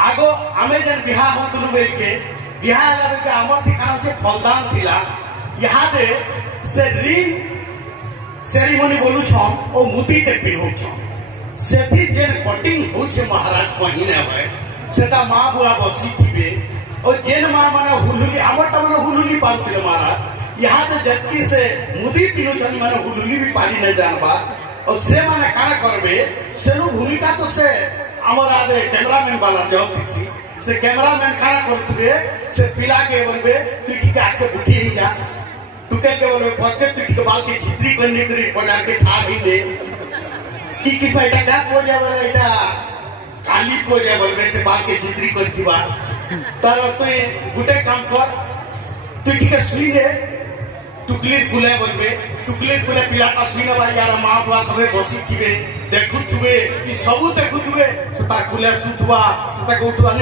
आगो आमे जन बिहा होतुनु बेलके बिहा होला बेलके हमर ठिकाना से फलदान थिला यहाँ दे से रिंग सेरेमनी बोलू छम ओ मुदी के पिन्हू छम सेठी जेन कटिंग होछे महाराज पहिने होय सेटा मां बुआ बसी थिबे और जेन मां माने हुलुली हमरटा माने हुलुली पालतिले महाराज यहाँ तो जत्ती से मुदी पिन्हू छम माने हुलुली भी पाली न जानबा और से माने काना करबे सेनु भूमिका तो से আমার আদে ক্যামেরাম্যান বালা জল দিছি সে ক্যামেরাম্যান কারা করতুবে সে পিলাকে বলবে তুই ঠিক আকে উঠি যা টুকেলকে বলবে পথকে তুই ঠিক বালকে ছিত্রি করনি করে পজারকে ঠাড়ি দে কি কি এটা কাক পজা বলে এটা কালি পজা বলবে সে বালকে ছিত্রি করছিবা তার তুই গুটে কাম কর তুই ঠিক শুই দে টুকলির কুলে বলবে টুকলির কুলে পিলাটা শুই নেবা यार মা বুয়া সবে বসি থিবে দেখুথুবে ই সবু দেখুথুবে সে তা কুলে শুথবা সে তাকে উঠবা